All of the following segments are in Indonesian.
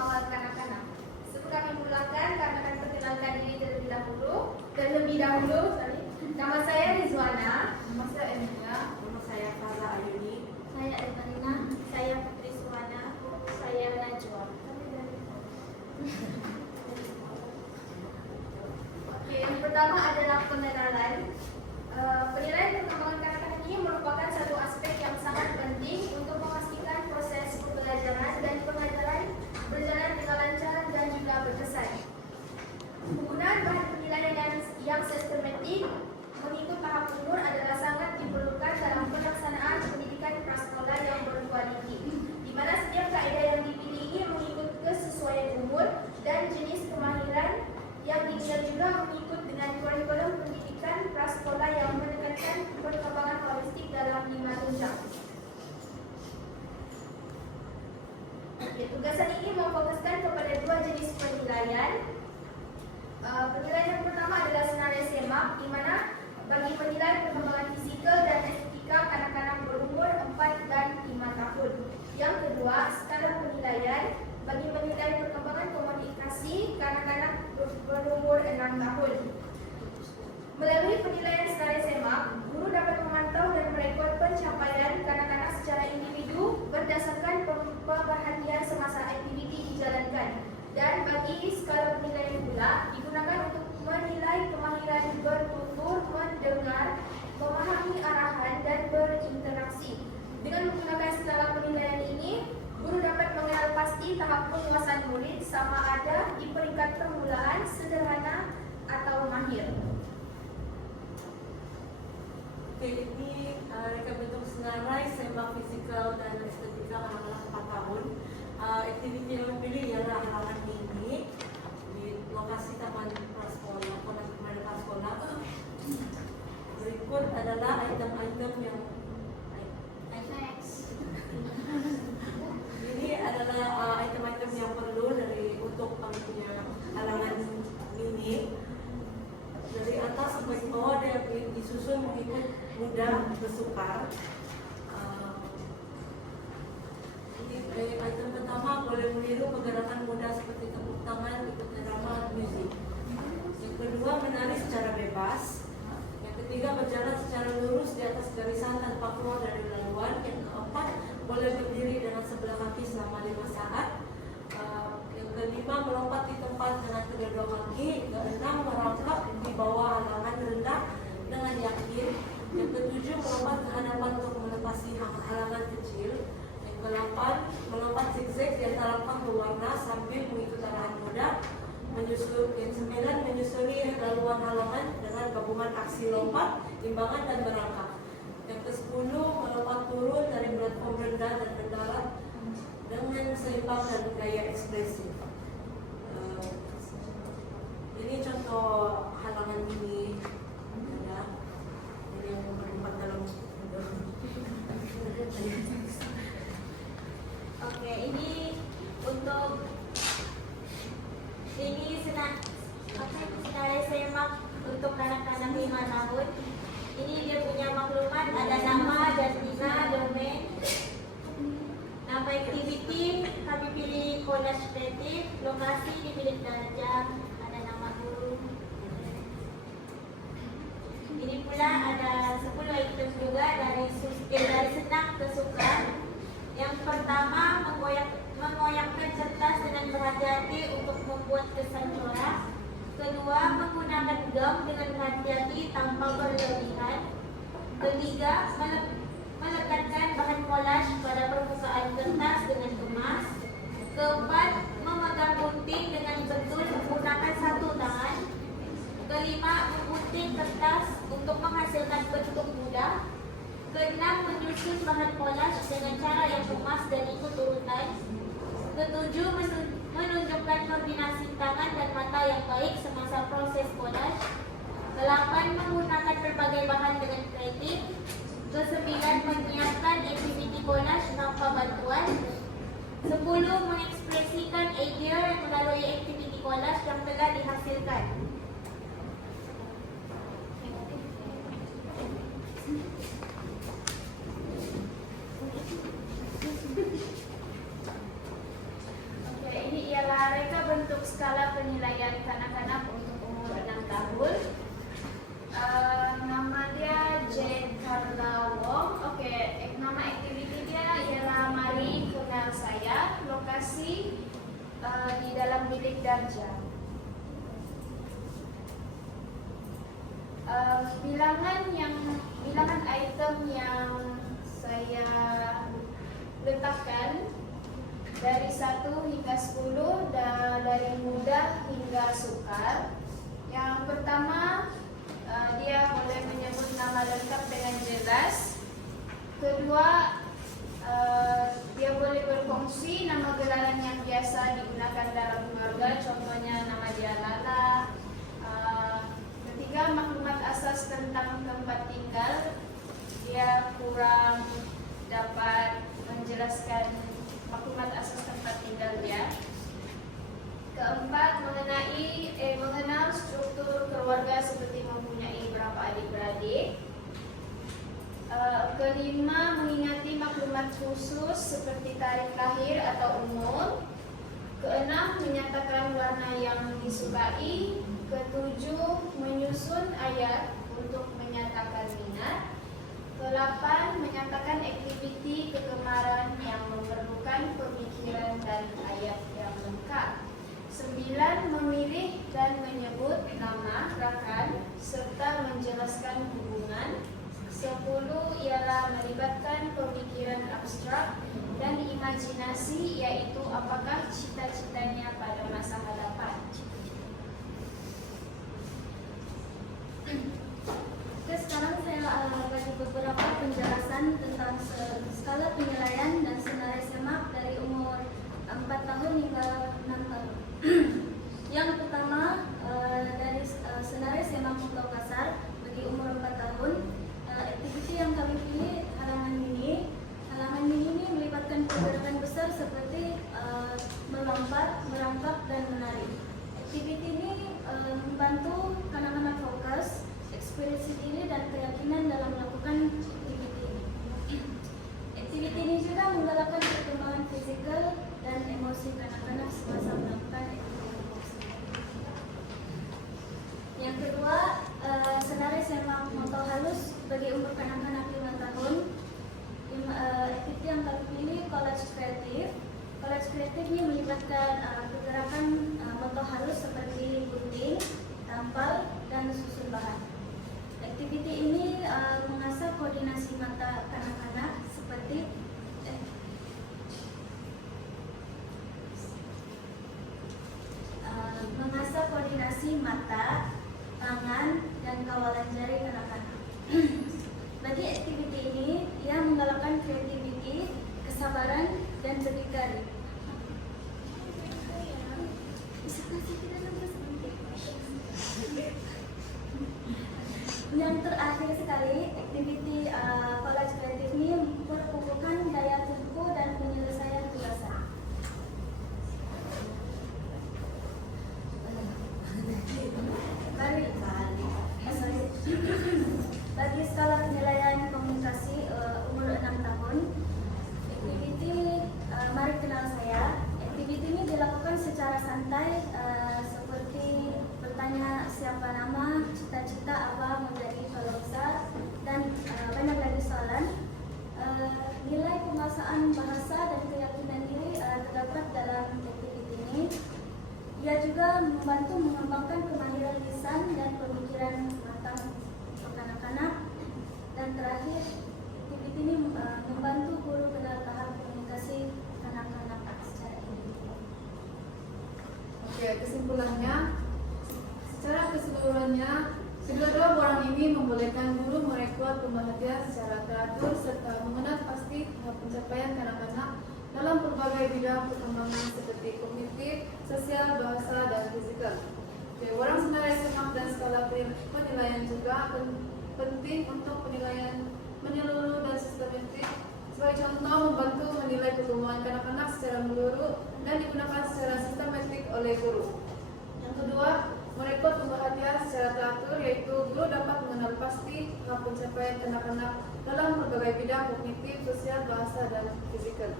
mengawal kanak-kanak. Sebelum kami mulakan, kami akan perkenalkan diri terlebih dahulu. Nama saya Rizwana. Nama saya Emilia. Nama saya Farla Ayuni. Saya Evelina. Saya Putri Suwana. Saya Najwa. Oke, yang pertama adalah pengenalan. Penilaian perkembangan kanak-kanak ini merupakan satu aspek yang sangat penting untuk memastikan proses pembelajaran dan pengajaran berjalan dengan lancar dan juga berkesan. Penggunaan bahan penilaian yang sistematik mengikut tahap umur adalah sangat diperlukan dalam pelaksanaan pendidikan prasekolah yang berkualiti, di mana setiap kaedah yang dipilih mengikut kesesuaian umur dan jenis kemahiran yang dinilai juga mengikut dengan kurikulum pendidikan prasekolah yang menekankan perkembangan holistik dalam 5 jenjang. Tugasan ini memfokuskan kepada 2 jenis penilaian. Penilaian yang pertama adalah senarai semak, di mana bagi menilai perkembangan fisikal dan estetika kanak-kanak berumur 4 dan 5 tahun. Yang kedua, skala penilaian bagi menilai perkembangan komunikasi kanak-kanak berumur 6 tahun. Melalui penilaian senarai semak, guru dapat memantau dan merekod pencapaian kanak-kanak secara individu berdasarkan pemerhatian semasa aktiviti dijalankan. Dan bagi skala penilaian pula digunakan untuk menilai kemahiran bertutur, mendengar, memahami arahan, dan berinteraksi. Dengan menggunakan skala penilaian ini, guru dapat mengenal pasti tahap penguasaan murid sama ada di peringkat permulaan, sederhana, atau mahir. Oke, ini reka bentuk senarai semak fisikal dan estetika anak-anak 4 tahun. Aktiviti yang dipilih ialah halaman mini di lokasi Taman Prasekolah, Taman Permainan Prasekolah. Berikut adalah item-item yang ini adalah item-item yang perlu untuk kami punya halaman mini. Dari atas sampai bawah dia disusun mengikut mudah bersukar. Item pertama boleh meniru pergerakan mudah seperti tepuk tangan, ikut irama musik. Yang kedua, menari secara bebas. Yang ketiga, berjalan secara lurus di atas garisan tanpa keluar dari laluan. Yang keempat, boleh berdiri dengan sebelah kaki selama 5 saat. Yang kelima, melompat di tempat dengan kedua kaki. Yang keenam, merangkak di bawah halangan rendah dengan yakin. Yang ketujuh, melompat ke hadapan untuk melepasi halangan kecil. Yang ke-8, melompat zigzag di antara pang berwarna sambil mengikuti arahan mudah. Yang 9, menyusuri laluan halangan dengan gabungan aksi lompat, imbangan, dan merangkak. Yang ke-10, melompat turun dari platform rendah dan mendarat dengan seimbang dan gaya ekspresif. Ini contoh halangan ini, ya. Ini yang melompat dalam. Oke, ini untuk senarai semak untuk anak-anak 5 tahun. Ini dia punya maklumat, ada nama, jantina, domain, nama aktiviti, kami pilih collage kreatif, lokasi dipilih darjah, ada nama guru. Ini pula ada 10 item juga dari senang ke suka. Yang pertama, mengoyakkan kertas dengan berhati-hati untuk membuat kesan corak. Kedua, menggunakan gam dengan berhati-hati tanpa berlebihan. Ketiga, melekatkan bahan collage pada permukaan kertas dengan kemas. Keempat, memegang gunting dengan betul menggunakan satu tangan. Kelima, menggunting kertas untuk menghasilkan bentuk mudah. Keenam, menyusun bahan collage dengan cara yang kemas dan ikut urutan. Ketujuh, menunjukkan koordinasi tangan dan mata yang baik semasa proses collage. 8, menggunakan berbagai bahan dengan kreatif. Ke-9, menyiapkan aktiviti collage tanpa bantuan. 10, mengekspresikan idea melalui aktiviti collage yang telah dihasilkan. Oke, ini pemilik darjah. Bilangan item yang saya letakkan dari 1 hingga 10 dan dari mudah hingga sukar. Yang pertama, dia boleh menyebut nama lengkap dengan jelas. Kedua, dia boleh berfungsi nama gelaran yang biasa digunakan dalam keluarga, contohnya nama dia Lala. Ketiga, maklumat asas tentang tempat tinggal, dia kurang dapat menjelaskan maklumat asas tempat tinggal dia. Keempat, mengenal struktur keluarga seperti mempunyai berapa adik-beradik. Kelima, mengingati maklumat khusus seperti tarikh lahir atau umur. Keenam, menyatakan warna yang disukai. Ketujuh, menyusun ayat untuk menyatakan minat. Kedelapan, menyatakan aktiviti kegemaran yang memerlukan pemikiran dan ayat yang lengkap. 9, memilih dan menyebut nama rakan serta menjelaskan hubungan. 10 ialah melibatkan pemikiran abstrak dan imajinasi, yaitu apakah cita-citanya pada masa hadapan. Oke, sekarang saya bagi beberapa penjelasan tentang skala penilaian dan senarai semak dari umur 4 tahun hingga 6 tahun. Yang pertama, dari senarai semak untuk kasar bagi umur 4 tahun, aktiviti yang kami pilih halaman mini. Halaman mini ini melibatkan pergerakan besar seperti melompat, merangkak, dan menari. Aktiviti ini membantu kanak-kanak fokus, ekspresi diri, dan keyakinan dalam melakukan aktiviti ini. Aktiviti ini juga menggalakkan perkembangan fisikal dan emosi kanak-kanak semasa melakukan aktiviti tersebut. Yang kedua, senarai semak motor halus bagi umur kanak-kanak 5 tahun. Aktiviti yang kami pilih collage kreatif. Collage kreatif ini melibatkan pergerakan motor halus seperti gunting, tampal, dan susun bahan. Aktiviti ini mengasah koordinasi mata kanak-kanak seperti mengasah koordinasi mata, tangan, dan kawalan jari kanak-kanak. Bagi aktiviti ini, ia menggalakkan kreativiti, kesabaran, dan berdikari. Yang terakhir sekali, aktiviti collage kreatif ini memperkukuhkan daya tubuh dan penyelesaian tugasan. Bagi skala penilaian komunikasi umur 6 tahun, aktiviti mari kenal saya. Aktiviti ini dilakukan secara santai, seperti bertanya siapa nama, cita-cita apa menjadi kalau besar, dan banyak lagi soalan. Nilai penguasaan bahasa dan keyakinan diri terdapat dalam aktiviti ini. Ia juga membantu mengembangkan kemahiran lisan dan pemikiran matang untuk anak-anak. Dan terakhir, aktiviti ini membantu guru kenal tahap komunikasi anak-anak secara individu. Oke, kesimpulannya, secara keseluruhannya, kedua-dua orang ini membolehkan guru merekrut pemerhatian secara teratur serta mengenal pasti tahap pencapaian kanak-kanak dalam berbagai bidang perkembangan seperti kognitif, sosial, bahasa, dan fisikal. Oke, orang senarai semak dan skala penilaian juga penting untuk penilaian menyeluruh dan sistematik. Sebagai contoh, membantu menilai perkembangan kanak-kanak secara menyeluruh dan digunakan secara sistematik oleh guru. Yang kedua, merekrut pemerhatian secara teratur, yaitu guru dapat mengenal pasti tahap pencapaian kanak-kanak dalam berbagai bidang kognitif, sosial, bahasa, dan fisikal.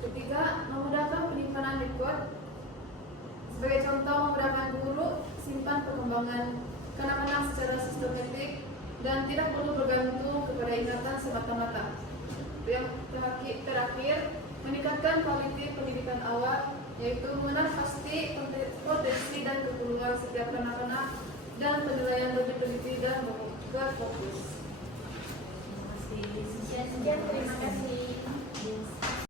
Ketiga, memudahkan penyimpanan rekod. Sebagai contoh, memudahkan guru simpan perkembangan kanak-kanak secara sistematik dan tidak perlu bergantung kepada ingatan semata-mata. Yang terakhir, meningkatkan kualitas pendidikan awal yaitu mengenal pasti potensi dan keperluan setiap anak-anak dan penilaian lebih teliti dan berfokus. Terima kasih. Sekian, terima kasih.